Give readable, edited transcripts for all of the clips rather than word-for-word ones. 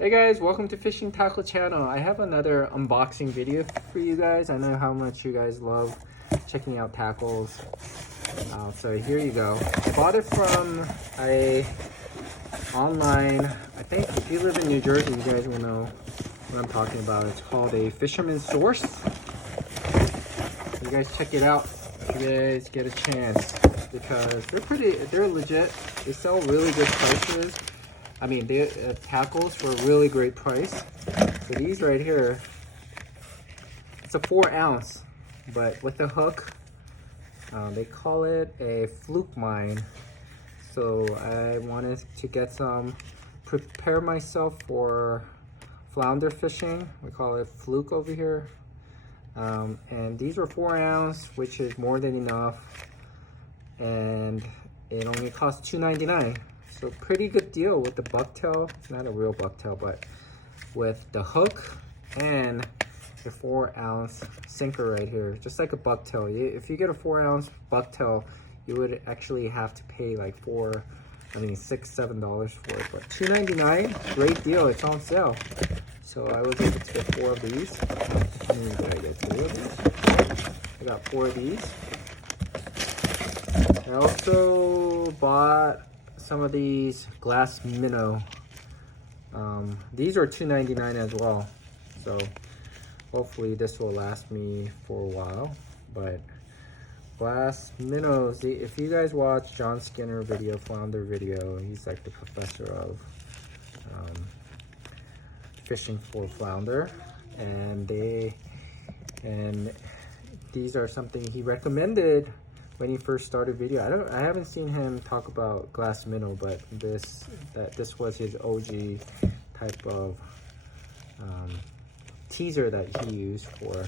Hey guys, welcome to Fishing Tackle Channel. I have another unboxing video for you guys. I know how much you guys love checking out tackles. So here you go. I bought it from a online, I think if you live in New Jersey, you guys will know what I'm talking about. It's called a Fisherman source. You guys check it out if you guys get a chance, because they're legit. They sell really good prices. I mean, they tackles for a really great price. So these right here, it's a 4 ounce, but with the hook, they call it a fluke mine. So I wanted to get some, prepare myself for flounder fishing. We call it fluke over here. And these were 4 ounce, which is more than enough. And it only cost $2.99. So pretty good deal with the bucktail. It's not a real bucktail, but with the hook and the 4 ounce sinker right here, just like a bucktail. If you get a 4 ounce bucktail, you would actually have to pay like $6, $7 for it. But $2.99, great deal. It's on sale. So I was able to get 4 of these. How many did I get? 3 of these? I got 4 of these. I also bought some of these glass minnow. These are $2.99 as well, so hopefully this will last me for a while. But glass minnows, if you guys watch John Skinner video, flounder video, he's like the professor of fishing for flounder, and these are something he recommended when he first started video. I haven't seen him talk about glass minnow, but this was his OG type of teaser that he used for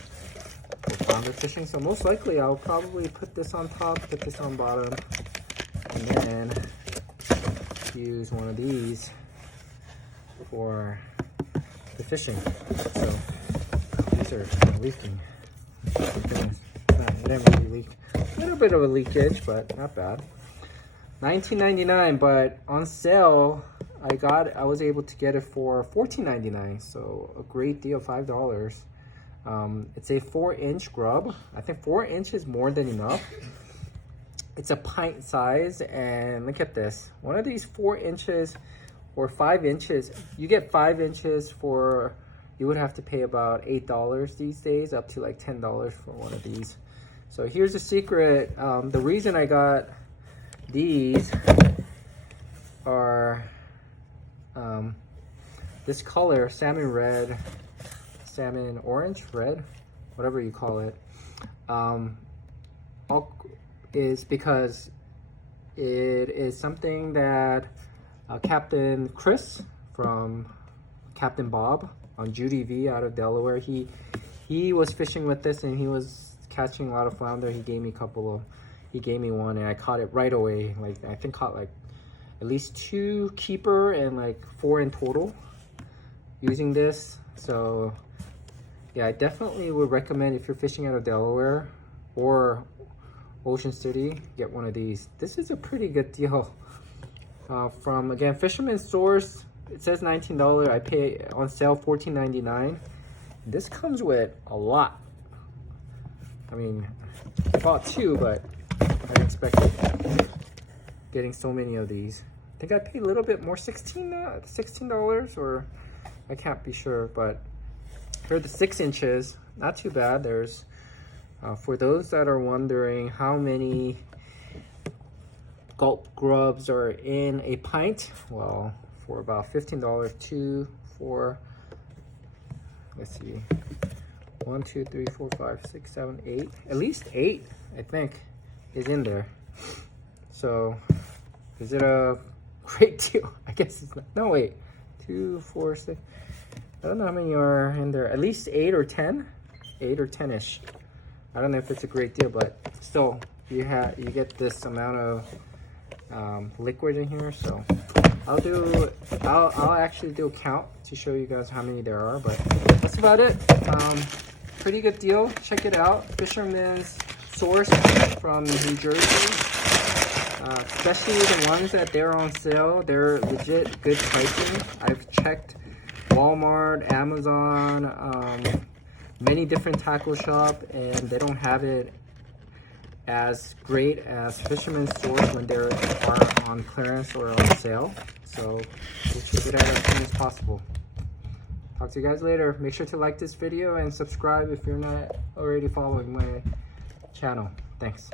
flounder fishing. So most likely I'll probably put this on top, put this on bottom, and then use one of these for the fishing. So these are leaking. It didn't really leak. A little bit of a leakage, but not bad. $19.99, but on sale I was able to get it for $14.99, so a great deal, $5. It's a 4-inch grub. I think 4 inches is more than enough. It's a pint size, and look at this. One of these 4 inches or 5 inches, you get 5 inches for, you would have to pay about $8 these days, up to like $10 for one of these. So here's the secret. The reason I got these are this color, salmon red, salmon orange, red, whatever you call it, is because it is something that Captain Chris from Captain Bob on Judy V out of Delaware, he was fishing with this, and he was catching a lot of flounder. He gave me one, and I caught it right away. Like, I think caught like at least 2 keeper and like 4 in total using this. So yeah, I definitely would recommend, if you're fishing out of Delaware or Ocean City, get one of these. This is a pretty good deal. From, again, Fisherman source. It says $19. I pay on sale $14.99. This comes with a lot. I mean, I bought 2, but I didn't expect getting so many of these. I think I paid a little bit more, $16, or I can't be sure, but here are the 6 inches. Not too bad. There's, for those that are wondering how many gulp grubs are in a pint, well, for about $15, 2, 4, let's see, 1, 2, 3, 4, 5, 6, 7, 8. At least 8, I think, is in there. So, is it a great deal? I guess it's not. No, wait. 2, 4, 6. I don't know how many are in there. At least 8 or 10. 8 or 10-ish. I don't know if it's a great deal, but still, you get this amount of liquid in here. So, I'll actually do a count to show you guys how many there are. But that's about it. Pretty good deal. Check it out. Fisherman's source from New Jersey. Especially the ones that they're on sale. They're legit good pricing. I've checked Walmart, Amazon, many different tackle shop, and they don't have it as great as Fisherman stores when they are on clearance or on sale. So we'll check it out as soon as possible. Talk to you guys later. Make sure to like this video and subscribe if you're not already following my channel. Thanks.